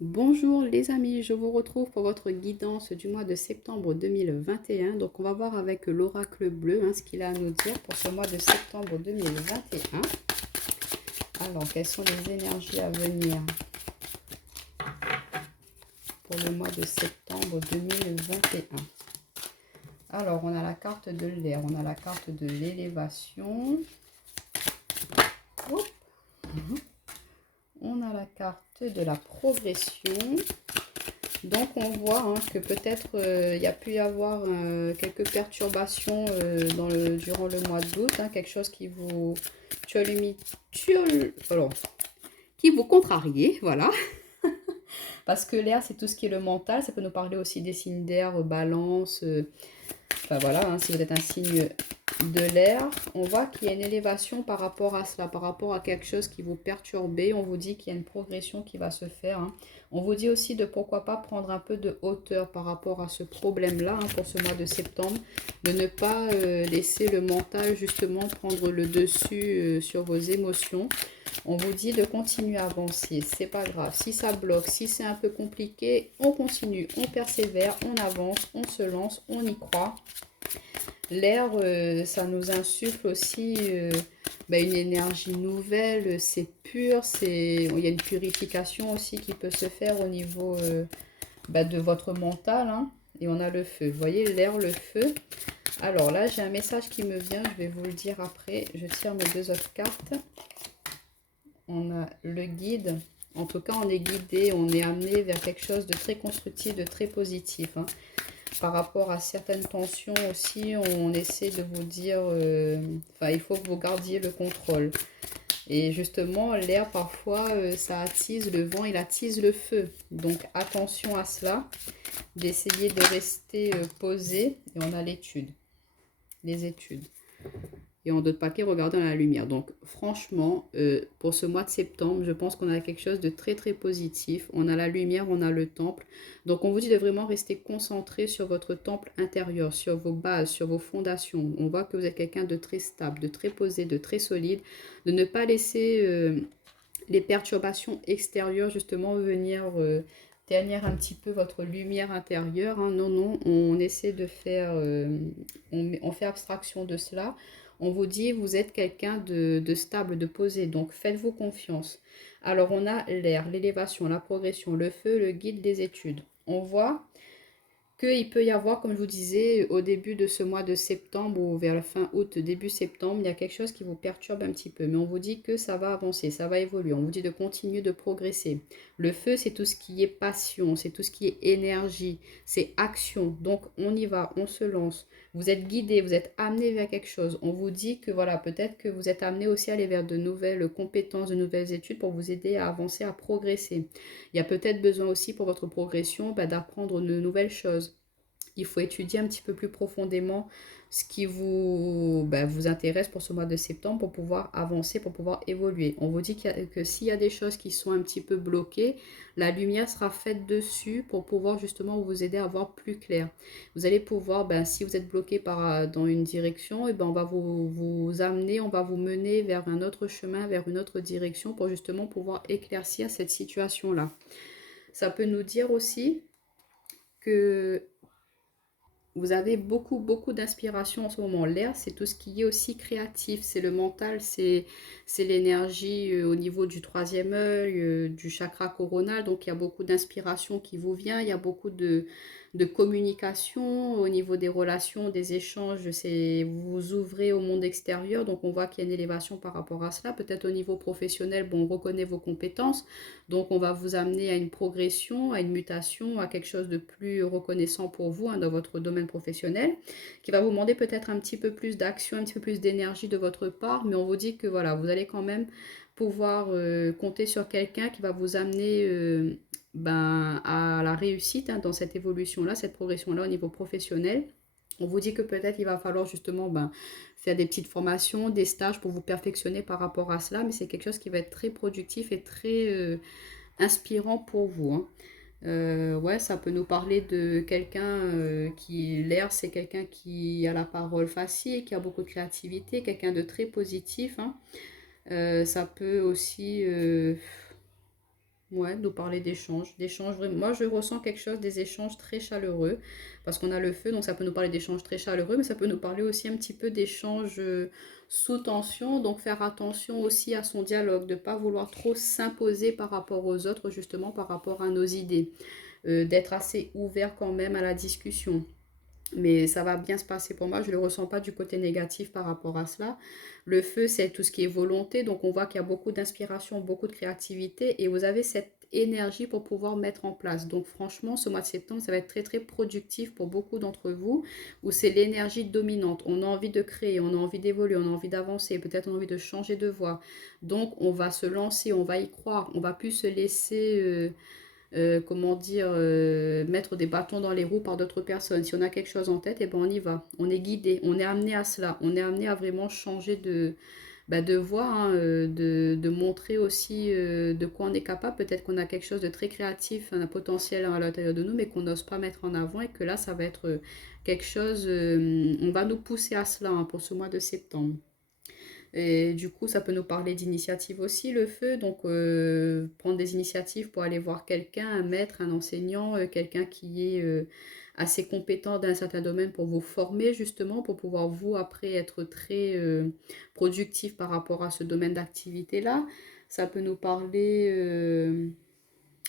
Bonjour les amis, je vous retrouve pour votre guidance du mois de septembre 2021. Donc on va voir avec l'oracle bleu ce qu'il a à nous dire pour ce mois de septembre 2021. Alors quelles sont les énergies à venir pour le mois de septembre 2021? Alors on a la carte de l'air, on a la carte de l'élévation. On a la carte de la progression. Donc on voit que peut-être il y a pu y avoir quelques perturbations durant le mois d'août, quelque chose qui vous qui vous contrarie, voilà. Parce que l'air, c'est tout ce qui est le mental, ça peut nous parler aussi des signes d'air, balance, enfin voilà, si vous êtes un signe de l'air, on voit qu'il y a une élévation par rapport à cela, par rapport à quelque chose qui vous perturbait. On vous dit qu'il y a une progression qui va se faire. On vous dit aussi de pourquoi pas prendre un peu de hauteur par rapport à ce problème-là pour ce mois de septembre, de ne pas laisser le mental justement prendre le dessus sur vos émotions. On vous dit de continuer à avancer, c'est pas grave. Si ça bloque, si c'est un peu compliqué, on continue, on persévère, on avance, on se lance, on y croit. L'air, ça nous insuffle aussi une énergie nouvelle, c'est pur, il y a une purification aussi qui peut se faire au niveau de votre mental. Et on a le feu, vous voyez l'air, le feu. Alors là, j'ai un message qui me vient, je vais vous le dire après. Je tire mes deux autres cartes. On a le guide. En tout cas, on est guidé, on est amené vers quelque chose de très constructif, de très positif. Par rapport à certaines tensions aussi, on essaie de vous dire, il faut que vous gardiez le contrôle. Et justement, l'air, parfois, ça attise le vent, il attise le feu. Donc, attention à cela, d'essayer de rester posé. Et on a l'étude, les études. Et en d'autres papiers, regardez dans la lumière. Donc franchement, pour ce mois de septembre, je pense qu'on a quelque chose de très très positif. On a la lumière, on a le temple. Donc on vous dit de vraiment rester concentré sur votre temple intérieur, sur vos bases, sur vos fondations. On voit que vous êtes quelqu'un de très stable, de très posé, de très solide. De ne pas laisser les perturbations extérieures justement venir ternir un petit peu votre lumière intérieure. Non, non, on essaie de faire, on fait abstraction de cela. On vous dit, vous êtes quelqu'un de stable, de posé, donc faites-vous confiance. Alors, on a l'air, l'élévation, la progression, le feu, le guide des études. On voit qu'il peut y avoir, comme je vous disais, au début de ce mois de septembre ou vers la fin août, début septembre, il y a quelque chose qui vous perturbe un petit peu. Mais on vous dit que ça va avancer, ça va évoluer. On vous dit de continuer de progresser. Le feu, c'est tout ce qui est passion, c'est tout ce qui est énergie, c'est action. Donc, on y va, on se lance. Vous êtes guidé, vous êtes amené vers quelque chose. On vous dit que voilà, peut-être que vous êtes amené aussi à aller vers de nouvelles compétences, de nouvelles études pour vous aider à avancer, à progresser. Il y a peut-être besoin aussi pour votre progression d'apprendre de nouvelles choses. Il faut étudier un petit peu plus profondément ce qui vous intéresse pour ce mois de septembre pour pouvoir avancer, pour pouvoir évoluer. On vous dit que s'il y a des choses qui sont un petit peu bloquées, la lumière sera faite dessus pour pouvoir justement vous aider à voir plus clair. Vous allez pouvoir, si vous êtes bloqué dans une direction, on va vous amener, on va vous mener vers un autre chemin, vers une autre direction pour justement pouvoir éclaircir cette situation-là. Ça peut nous dire aussi que vous avez beaucoup, beaucoup d'inspiration en ce moment. L'air, c'est tout ce qui est aussi créatif, c'est le mental, c'est l'énergie au niveau du troisième œil, du chakra coronal. Donc, il y a beaucoup d'inspiration qui vous vient, il y a beaucoup de communication au niveau des relations, des échanges. Vous vous ouvrez au monde extérieur, donc on voit qu'il y a une élévation par rapport à cela. Peut-être au niveau professionnel, on reconnaît vos compétences, donc on va vous amener à une progression, à une mutation, à quelque chose de plus reconnaissant pour vous dans votre domaine professionnel, qui va vous demander peut-être un petit peu plus d'action, un petit peu plus d'énergie de votre part, mais on vous dit que voilà, vous allez quand même pouvoir compter sur quelqu'un qui va vous amener à la réussite dans cette évolution-là, cette progression-là au niveau professionnel. On vous dit que peut-être il va falloir justement faire des petites formations, des stages pour vous perfectionner par rapport à cela, mais c'est quelque chose qui va être très productif et très inspirant pour vous. Ouais, ça peut nous parler de quelqu'un l'air, c'est quelqu'un qui a la parole facile, qui a beaucoup de créativité, quelqu'un de très positif. Ça peut aussi Ouais, nous parler d'échanges, vraiment. Moi, je ressens quelque chose, des échanges très chaleureux, parce qu'on a le feu, donc ça peut nous parler d'échanges très chaleureux, mais ça peut nous parler aussi un petit peu d'échanges sous tension, donc faire attention aussi à son dialogue, de ne pas vouloir trop s'imposer par rapport aux autres, justement par rapport à nos idées, d'être assez ouvert quand même à la discussion. Mais ça va bien se passer pour moi, je ne le ressens pas du côté négatif par rapport à cela. Le feu, c'est tout ce qui est volonté, donc on voit qu'il y a beaucoup d'inspiration, beaucoup de créativité, et vous avez cette énergie pour pouvoir mettre en place. Donc franchement, ce mois de septembre, ça va être très très productif pour beaucoup d'entre vous, où c'est l'énergie dominante. On a envie de créer, on a envie d'évoluer, on a envie d'avancer, peut-être on a envie de changer de voie. Donc on va se lancer, on va y croire, on va plus se laisser... comment dire, mettre des bâtons dans les roues par d'autres personnes. Si on a quelque chose en tête, et ben on y va. On est guidé, on est amené à cela. On est amené à vraiment changer de voie, hein, de montrer aussi de quoi on est capable. Peut-être qu'on a quelque chose de très créatif, un potentiel à l'intérieur de nous, mais qu'on n'ose pas mettre en avant et que là, ça va être quelque chose, on va nous pousser à cela hein, pour ce mois de septembre. Et du coup, ça peut nous parler d'initiative aussi, le feu. Donc, prendre des initiatives pour aller voir quelqu'un, un maître, un enseignant, quelqu'un qui est assez compétent dans un certain domaine pour vous former justement, pour pouvoir vous après être très productif par rapport à ce domaine d'activité-là. Ça peut nous parler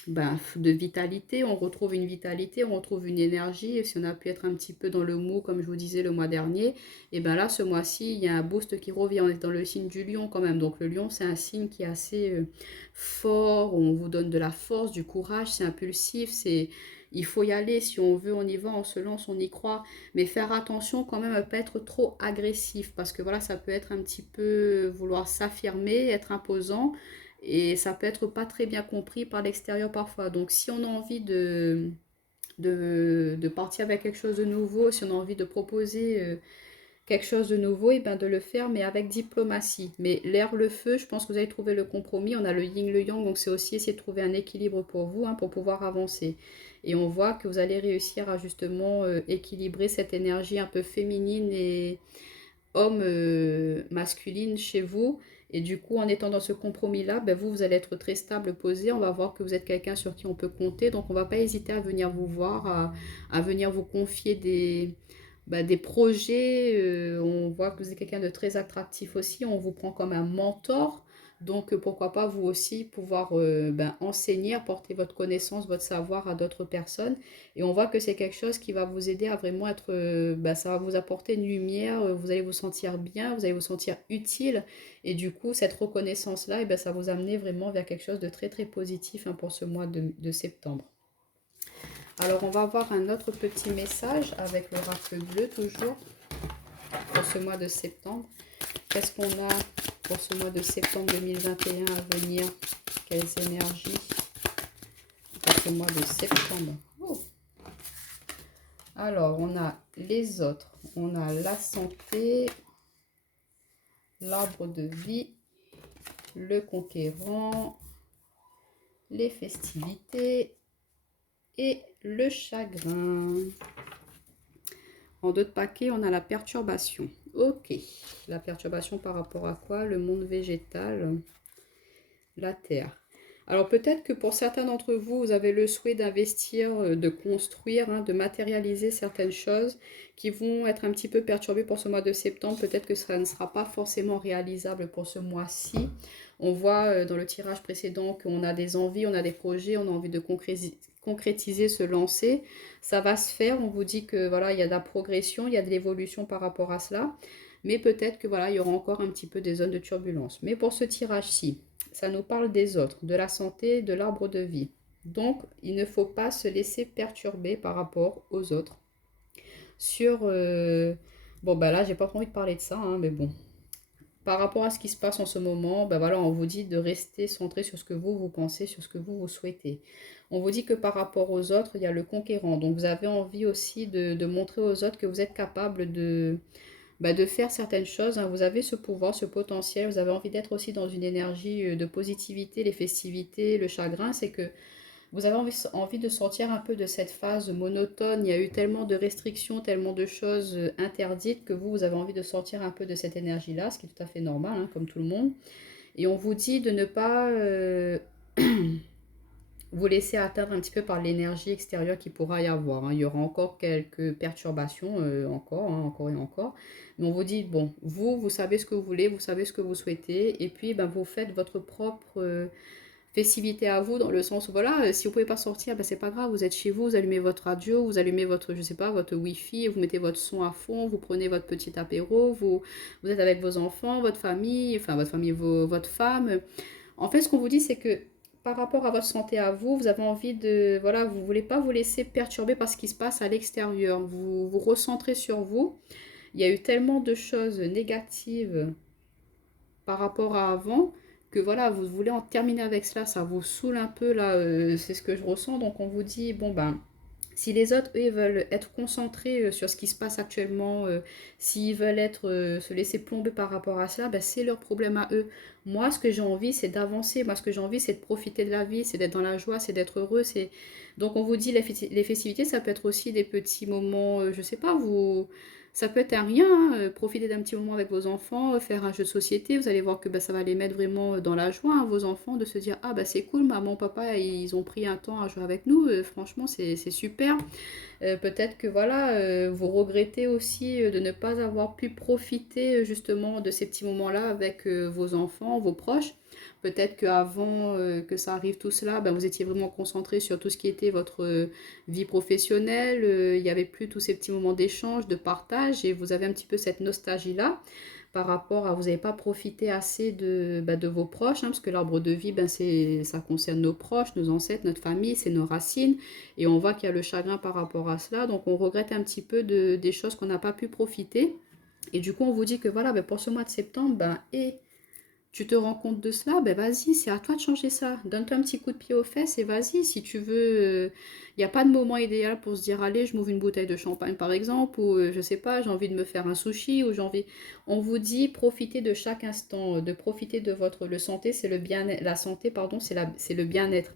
ben, de vitalité, on retrouve une vitalité, on retrouve une énergie. Et si on a pu être un petit peu dans le mou, comme je vous disais le mois dernier, et bien là, ce mois-ci, il y a un boost qui revient. On est dans le signe du lion quand même. Donc le lion, c'est un signe qui est assez fort, on vous donne de la force, du courage, c'est impulsif, c'est... Il faut y aller, si on veut, on y va, on se lance, on y croit. Mais faire attention quand même à ne pas être trop agressif, parce que voilà, ça peut être un petit peu vouloir s'affirmer, être imposant. Et ça peut être pas très bien compris par l'extérieur parfois. Donc si on a envie de partir avec quelque chose de nouveau, si on a envie de proposer quelque chose de nouveau, et ben de le faire, mais avec diplomatie. Mais l'air, le feu, je pense que vous allez trouver le compromis. On a le yin, le yang, donc c'est aussi essayer de trouver un équilibre pour vous, hein, pour pouvoir avancer. Et on voit que vous allez réussir à justement équilibrer cette énergie un peu féminine et homme masculine chez vous. Et du coup, en étant dans ce compromis-là, ben vous, vous allez être très stable, posé. On va voir que vous êtes quelqu'un sur qui on peut compter. Donc, on ne va pas hésiter à venir vous voir, à venir vous confier des projets. On voit que vous êtes quelqu'un de très attractif aussi. On vous prend comme un mentor. Donc, pourquoi pas vous aussi pouvoir enseigner, apporter votre connaissance, votre savoir à d'autres personnes. Et on voit que c'est quelque chose qui va vous aider à vraiment être, ça va vous apporter une lumière, vous allez vous sentir bien, vous allez vous sentir utile. Et du coup, cette reconnaissance-là, ça va vous amener vraiment vers quelque chose de très très positif hein, pour ce mois de septembre. Alors, on va voir un autre petit message avec l'oracle bleu toujours pour ce mois de septembre. Qu'est-ce qu'on a pour ce mois de septembre 2021 à venir? Quelles énergies pour ce mois de septembre? Alors, on a les autres, on a la santé, l'arbre de vie, le conquérant, les festivités et le chagrin. En d'autres paquets, on a la perturbation. Ok, la perturbation par rapport à quoi? Le monde végétal, la terre. Alors peut-être que pour certains d'entre vous, vous avez le souhait d'investir, de construire, hein, de matérialiser certaines choses qui vont être un petit peu perturbées pour ce mois de septembre. Peut-être que ça ne sera pas forcément réalisable pour ce mois-ci. On voit dans le tirage précédent qu'on a des envies, on a des projets, on a envie de concrétiser, se lancer. Ça va se faire, on vous dit que voilà, il y a de la progression, il y a de l'évolution par rapport à cela. Mais peut-être que voilà, il y aura encore un petit peu des zones de turbulence. Mais pour ce tirage-ci, ça nous parle des autres, de la santé, de l'arbre de vie. Donc, il ne faut pas se laisser perturber par rapport aux autres. Bon, ben là, j'ai pas envie de parler de ça, hein, mais bon. Par rapport à ce qui se passe en ce moment, ben voilà, on vous dit de rester centré sur ce que vous pensez, sur ce que vous souhaitez. On vous dit que par rapport aux autres, il y a le conquérant. Donc, vous avez envie aussi de montrer aux autres que vous êtes capable de faire certaines choses, hein. Vous avez ce pouvoir, ce potentiel, vous avez envie d'être aussi dans une énergie de positivité, les festivités, le chagrin, c'est que vous avez envie de sortir un peu de cette phase monotone. Il y a eu tellement de restrictions, tellement de choses interdites que vous avez envie de sortir un peu de cette énergie-là, ce qui est tout à fait normal, hein, comme tout le monde. Et on vous dit de ne pas vous laisser atteindre un petit peu par l'énergie extérieure qu'il pourra y avoir, hein. Il y aura encore quelques perturbations, encore, hein, encore et encore. Mais on vous dit, bon, vous savez ce que vous voulez, vous savez ce que vous souhaitez, et puis ben, vous faites votre propre festivité à vous, dans le sens où, voilà, si vous pouvez pas sortir, ben, c'est pas grave, vous êtes chez vous, vous allumez votre radio, vous allumez votre, je sais pas, votre wifi, vous mettez votre son à fond, vous prenez votre petit apéro, vous êtes avec vos enfants, votre famille, votre femme. En fait, ce qu'on vous dit, c'est que par rapport à votre santé à vous, vous avez envie de, voilà, vous voulez pas vous laisser perturber par ce qui se passe à l'extérieur. Vous vous recentrez sur vous. Il y a eu tellement de choses négatives par rapport à avant que voilà, vous voulez en terminer avec cela. Ça vous saoule un peu là. C'est ce que je ressens. Donc on vous dit, bon ben, si les autres, eux, veulent être concentrés sur ce qui se passe actuellement, s'ils veulent se laisser plomber par rapport à ça, ben, c'est leur problème à eux. Moi, ce que j'ai envie, c'est d'avancer. Moi, ce que j'ai envie, c'est de profiter de la vie, c'est d'être dans la joie, c'est d'être heureux. Donc, on vous dit, les festivités, ça peut être aussi des petits moments, je sais pas, Ça peut être un rien, hein, profiter d'un petit moment avec vos enfants, faire un jeu de société, vous allez voir que bah, ça va les mettre vraiment dans la joie, hein, vos enfants, de se dire ah bah c'est cool, maman, papa, ils ont pris un temps à jouer avec nous, franchement c'est super. Peut-être que voilà, vous regrettez aussi de ne pas avoir pu profiter justement de ces petits moments-là avec vos enfants, vos proches. Peut-être qu'avant que ça arrive tout cela, ben, vous étiez vraiment concentré sur tout ce qui était votre vie professionnelle. Il n'y avait plus tous ces petits moments d'échange, de partage, et vous avez un petit peu cette nostalgie-là par rapport à vous n'avez pas profité assez de vos proches, hein, parce que l'arbre de vie, ben, ça concerne nos proches, nos ancêtres, notre famille, c'est nos racines. Et on voit qu'il y a le chagrin par rapport à cela. Donc on regrette un petit peu des choses qu'on n'a pas pu profiter. Et du coup, on vous dit que voilà, ben, pour ce mois de septembre, ben, et tu te rends compte de cela, ben vas-y, c'est à toi de changer ça. Donne-toi un petit coup de pied aux fesses et vas-y, si tu veux. Il n'y a pas de moment idéal pour se dire, allez, je m'ouvre une bouteille de champagne par exemple, ou je sais pas, j'ai envie de me faire un sushi, ou j'ai envie. On vous dit, profitez de chaque instant, de profiter de votre. Le santé, c'est le bien. La santé, pardon, c'est le bien-être.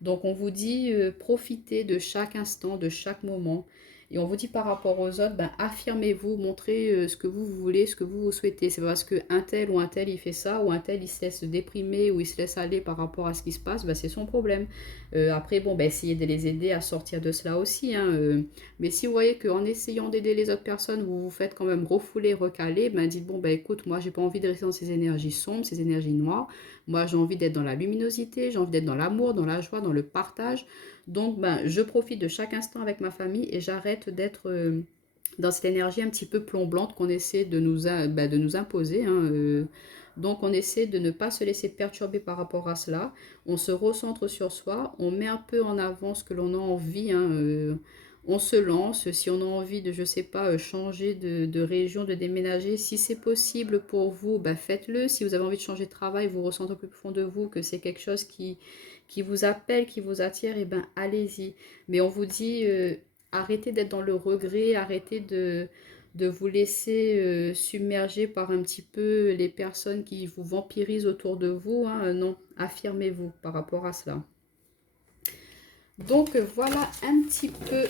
Donc on vous dit profitez de chaque instant, de chaque moment. Et on vous dit par rapport aux autres, ben, affirmez-vous, montrez ce que vous voulez, ce que vous souhaitez. C'est parce qu'un tel ou un tel il fait ça, ou un tel il se laisse déprimer, ou il se laisse aller par rapport à ce qui se passe, ben, c'est son problème. Après, bon, ben, essayez de les aider à sortir de cela aussi, hein, mais si vous voyez qu'en essayant d'aider les autres personnes, vous vous faites quand même refouler, recaler, ben, dites, bon, ben, écoute, moi, j'ai pas envie de rester dans ces énergies sombres, ces énergies noires. Moi, j'ai envie d'être dans la luminosité, j'ai envie d'être dans l'amour, dans la joie, dans le partage. Donc, ben, je profite de chaque instant avec ma famille et j'arrête d'être dans cette énergie un petit peu plomblante qu'on essaie de nous imposer, hein, donc, on essaie de ne pas se laisser perturber par rapport à cela. On se recentre sur soi, on met un peu en avant ce que l'on a envie, hein, on se lance. Si on a envie de, je sais pas, changer de région, de déménager, si c'est possible pour vous, bah, faites-le. Si vous avez envie de changer de travail, vous ressentez au plus profond de vous que c'est quelque chose qui vous appelle, qui vous attire, et ben allez-y. Mais on vous dit, arrêtez d'être dans le regret, arrêtez de vous laisser submerger par un petit peu les personnes qui vous vampirisent autour de vous, hein. Non, affirmez-vous par rapport à cela. Donc voilà un petit peu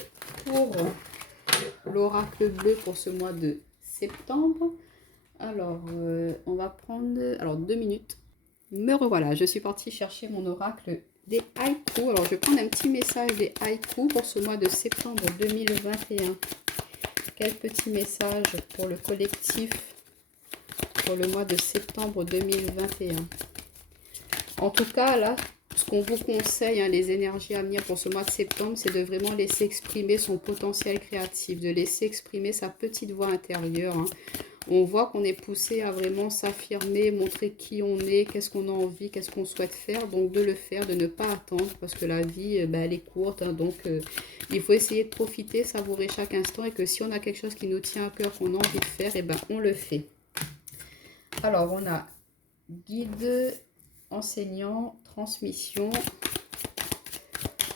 pour l'oracle bleu pour ce mois de septembre. Alors, on va prendre 2 minutes. Me revoilà, je suis partie chercher mon oracle des haïkus. Alors, je vais prendre un petit message des haïkus pour ce mois de septembre 2021. Quel petit message pour le collectif pour le mois de septembre 2021. En tout cas, là, ce qu'on vous conseille, hein, les énergies à venir pour ce mois de septembre, c'est de vraiment laisser exprimer son potentiel créatif, de laisser exprimer sa petite voix intérieure, hein. On voit qu'on est poussé à vraiment s'affirmer, montrer qui on est, qu'est-ce qu'on a envie, qu'est-ce qu'on souhaite faire. Donc de le faire, de ne pas attendre, parce que la vie, elle est courte, hein. Donc il faut essayer de profiter, savourer chaque instant, et que si on a quelque chose qui nous tient à cœur, qu'on a envie de faire, et ben on le fait. Alors on a guide, enseignant, transmission.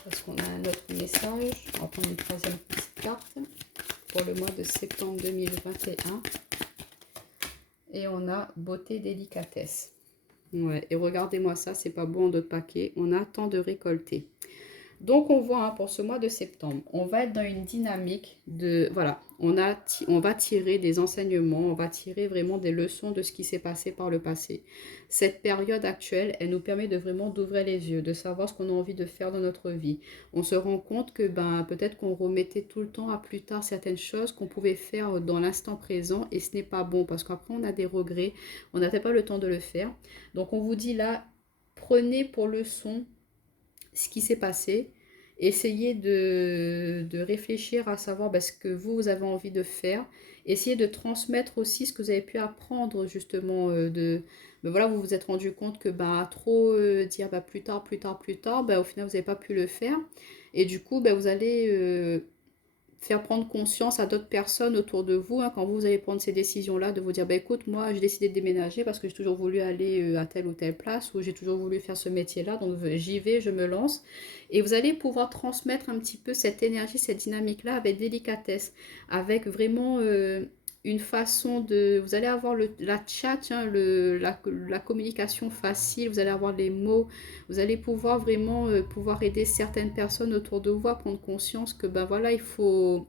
Est-ce qu'on a un autre message? On va prendre une troisième petite carte pour le mois de septembre 2021. Et on a beauté, délicatesse. Ouais, et regardez-moi ça, c'est pas beau en d'autres paquets. On a temps de récolter. Donc on voit hein, pour ce mois de septembre, on va être dans une dynamique de, voilà, on va tirer des enseignements, on va tirer vraiment des leçons de ce qui s'est passé par le passé. Cette période actuelle, elle nous permet de vraiment d'ouvrir les yeux, de savoir ce qu'on a envie de faire dans notre vie. On se rend compte que ben, peut-être qu'on remettait tout le temps à plus tard certaines choses qu'on pouvait faire dans l'instant présent et ce n'est pas bon parce qu'après on a des regrets, on n'avait pas le temps de le faire. Donc on vous dit là, prenez pour leçon ce qui s'est passé, essayez de réfléchir à savoir ce que vous avez envie de faire, essayez de transmettre aussi ce que vous avez pu apprendre justement ben voilà, vous vous êtes rendu compte que bah, trop dire bah, plus tard, plus tard, plus tard, bah, au final vous n'avez pas pu le faire et du coup bah, vous allez faire prendre conscience à d'autres personnes autour de vous, hein, quand vous allez prendre ces décisions-là, de vous dire, bah, écoute, moi j'ai décidé de déménager parce que j'ai toujours voulu aller à telle ou telle place, ou j'ai toujours voulu faire ce métier-là, donc j'y vais, je me lance. Et vous allez pouvoir transmettre un petit peu cette énergie, cette dynamique-là avec délicatesse, avec vraiment une façon de... Vous allez avoir la chat, hein, la communication facile, vous allez avoir les mots, vous allez pouvoir vraiment pouvoir aider certaines personnes autour de vous à prendre conscience que ben voilà, faut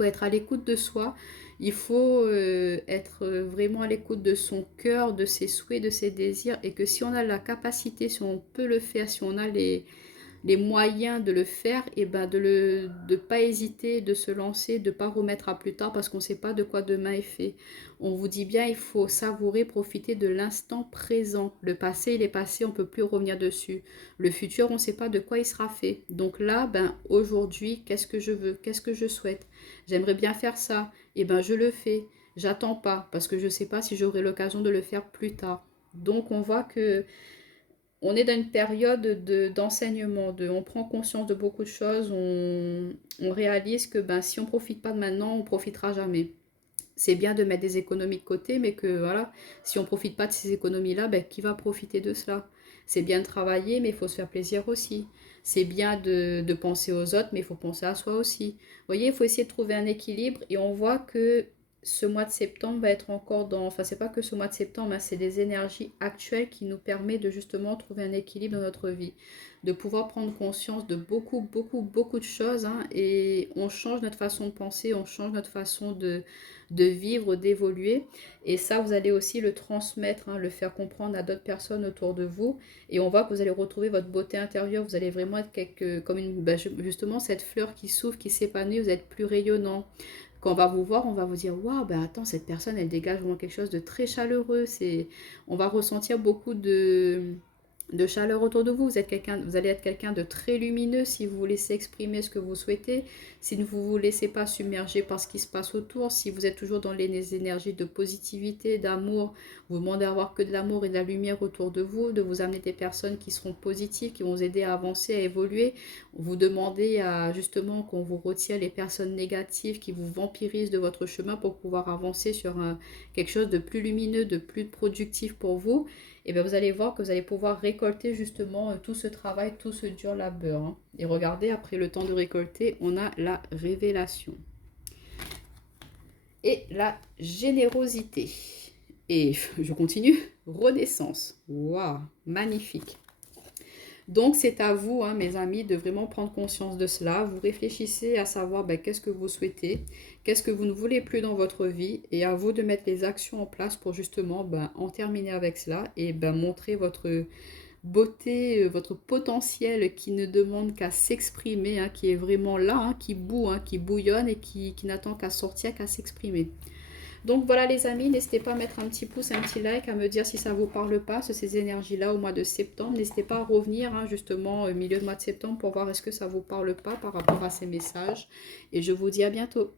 être à l'écoute de soi, il faut être vraiment à l'écoute de son cœur, de ses souhaits, de ses désirs et que si on a la capacité, si on peut le faire, si on a les moyens de le faire, et ben de pas hésiter, de se lancer, de pas remettre à plus tard parce qu'on ne sait pas de quoi demain est fait. On vous dit bien, il faut savourer, profiter de l'instant présent. Le passé, il est passé, on ne peut plus revenir dessus. Le futur, on ne sait pas de quoi il sera fait. Donc là, ben aujourd'hui, qu'est-ce que je veux? Qu'est-ce que je souhaite? J'aimerais bien faire ça. Et ben je le fais. J'attends pas parce que je ne sais pas si j'aurai l'occasion de le faire plus tard. Donc on voit que on est dans une période d'enseignement, on prend conscience de beaucoup de choses, on réalise que ben, si on ne profite pas de maintenant, on ne profitera jamais. C'est bien de mettre des économies de côté, mais que voilà, si on ne profite pas de ces économies-là, ben, qui va profiter de cela? C'est bien de travailler, mais il faut se faire plaisir aussi. C'est bien de penser aux autres, mais il faut penser à soi aussi. Vous voyez, il faut essayer de trouver un équilibre et on voit que ce mois de septembre va être encore dans... Enfin, c'est pas que ce mois de septembre, hein, c'est des énergies actuelles qui nous permettent de justement trouver un équilibre dans notre vie. De pouvoir prendre conscience de beaucoup, beaucoup, beaucoup de choses. Hein, et on change notre façon de penser, on change notre façon de vivre, d'évoluer. Et ça, vous allez aussi le transmettre, hein, le faire comprendre à d'autres personnes autour de vous. Et on voit que vous allez retrouver votre beauté intérieure. Vous allez vraiment être comme une, ben, justement cette fleur qui s'ouvre, qui s'épanouit. Vous êtes plus rayonnant. Quand on va vous voir, on va vous dire waouh, ben attends, cette personne, elle dégage vraiment quelque chose de très chaleureux. On va ressentir beaucoup de chaleur autour de vous. Vous allez être quelqu'un de très lumineux si vous vous laissez exprimer ce que vous souhaitez, si vous ne vous laissez pas submerger par ce qui se passe autour, si vous êtes toujours dans les énergies de positivité, d'amour, vous demandez à avoir que de l'amour et de la lumière autour de vous, de vous amener des personnes qui seront positives, qui vont vous aider à avancer, à évoluer. Vous demandez à justement qu'on vous retire les personnes négatives qui vous vampirisent de votre chemin pour pouvoir avancer sur quelque chose de plus lumineux, de plus productif pour vous. Et bien vous allez voir que vous allez pouvoir récolter justement tout ce travail, tout ce dur labeur. Hein. Et regardez, après le temps de récolter, on a la révélation. Et la générosité. Et je continue, renaissance. Waouh, magnifique. Donc c'est à vous, hein, mes amis, de vraiment prendre conscience de cela. Vous réfléchissez à savoir qu'est-ce que vous souhaitez, qu'est-ce que vous ne voulez plus dans votre vie, et à vous de mettre les actions en place pour justement en terminer avec cela et montrer votre beauté, votre potentiel qui ne demande qu'à s'exprimer, hein, qui est vraiment là, hein, qui bout, hein, qui bouillonne et qui n'attend qu'à sortir, qu'à s'exprimer. Donc voilà les amis, n'hésitez pas à mettre un petit pouce, un petit like, à me dire si ça vous parle pas, ces énergies-là au mois de septembre. N'hésitez pas à revenir hein, justement au milieu du mois de septembre pour voir est-ce que ça vous parle pas par rapport à ces messages. Et je vous dis à bientôt.